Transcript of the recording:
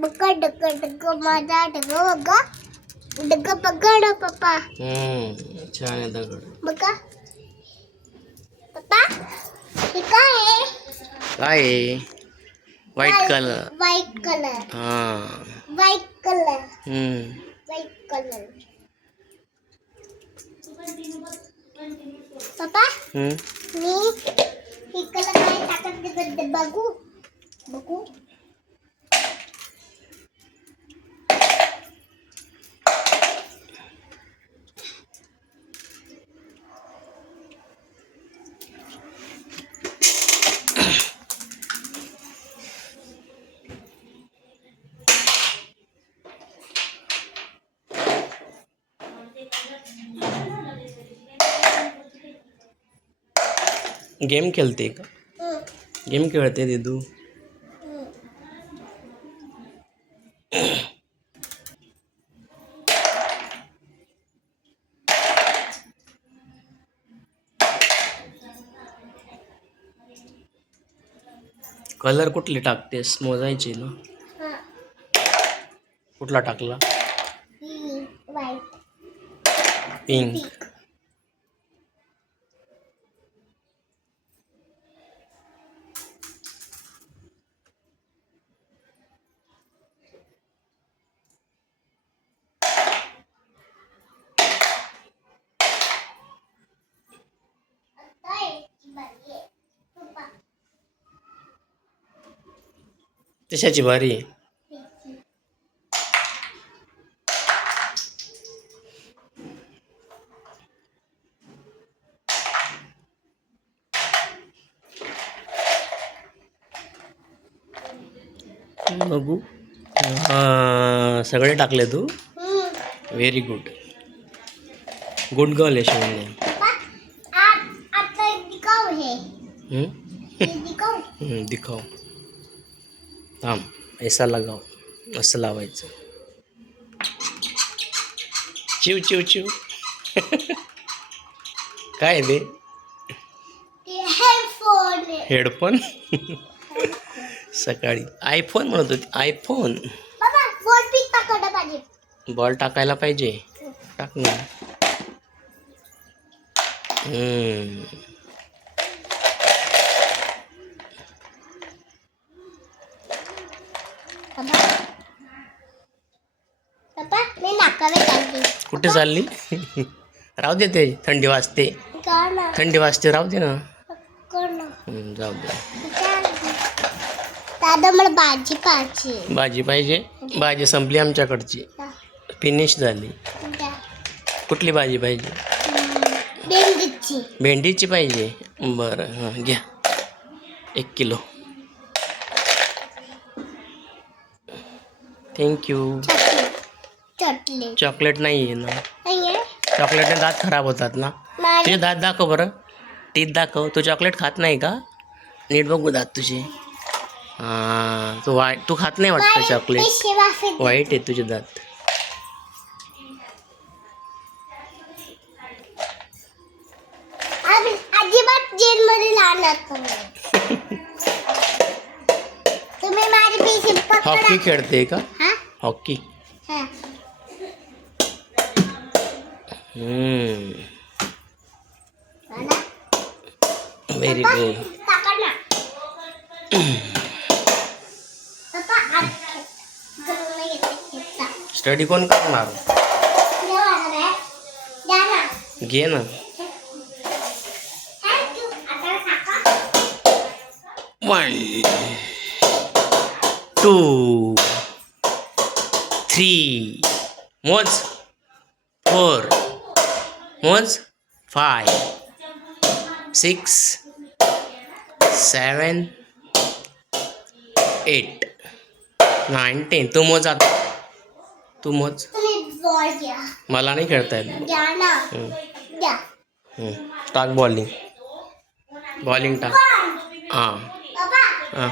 बघा डग माझा डग बघा डग बघा ना पप्पा. छान आहे दगड. बघा पप्पा हे काय आहे? काय आहे? White colour. White colour. हा. White colour. White colour. पप्पा मी हे कलर काय टाकत बघू बघू. गेम खेळते का? गेम खेळते दिदू. कलर कुठले टाकतेस? मोजायचे ना. कुठला टाकला? पिंक. कशाची बारी आहे? बघू. सगळे टाकले तू. Very good. गुड गर्ल आहे शिवण्या. दिखाओ. थांब. ऐसा लगाव. असं लावायचं. चिव चिव चिव. काय ते? हेडफोन. सकाळी आयफोन म्हणत होती. आयफोन. बॉल टाकायला पाहिजे. टाक ना. कुठे चालली? राहू दे ते. थंडी वाजते. थंडी वाजते. राहू दे ना. जाऊ दे. दादा मला भाजी पाहिजे. भाजी पाहिजे. भाजी संपली आमच्याकडची. फिनिश झाली. कुठली भाजी पाहिजे? भेंडीची. भेंडीची पाहिजे. बरं हां घ्या. 1 किलो. थँक्यू. चॉकलेट नाही आहे ना. चॉकलेटने दात खराब होतात ना. तुझे दात दाखव बरं. टीथ दाखव. तू चॉकलेट खात नाही का? नीट बघू दात तुझे. हां तू खात नाही वाटतं चॉकलेट. वाईट आहे तुझे दात. अजिबात जेलमध्ये जाणार तुम्ही माझे पैसे पकडा. हॉकी खेळते का? हॉकी. Very good. स्टडी कोण करणार? घे ना. 1 2 3 मोज. 4 मोज. 5 6 7 8 9 10. तू मोज आता. तू मोज. मला नाही खेळता येत. टाक बॉलिंग. बॉलिंग टाक. हां हां.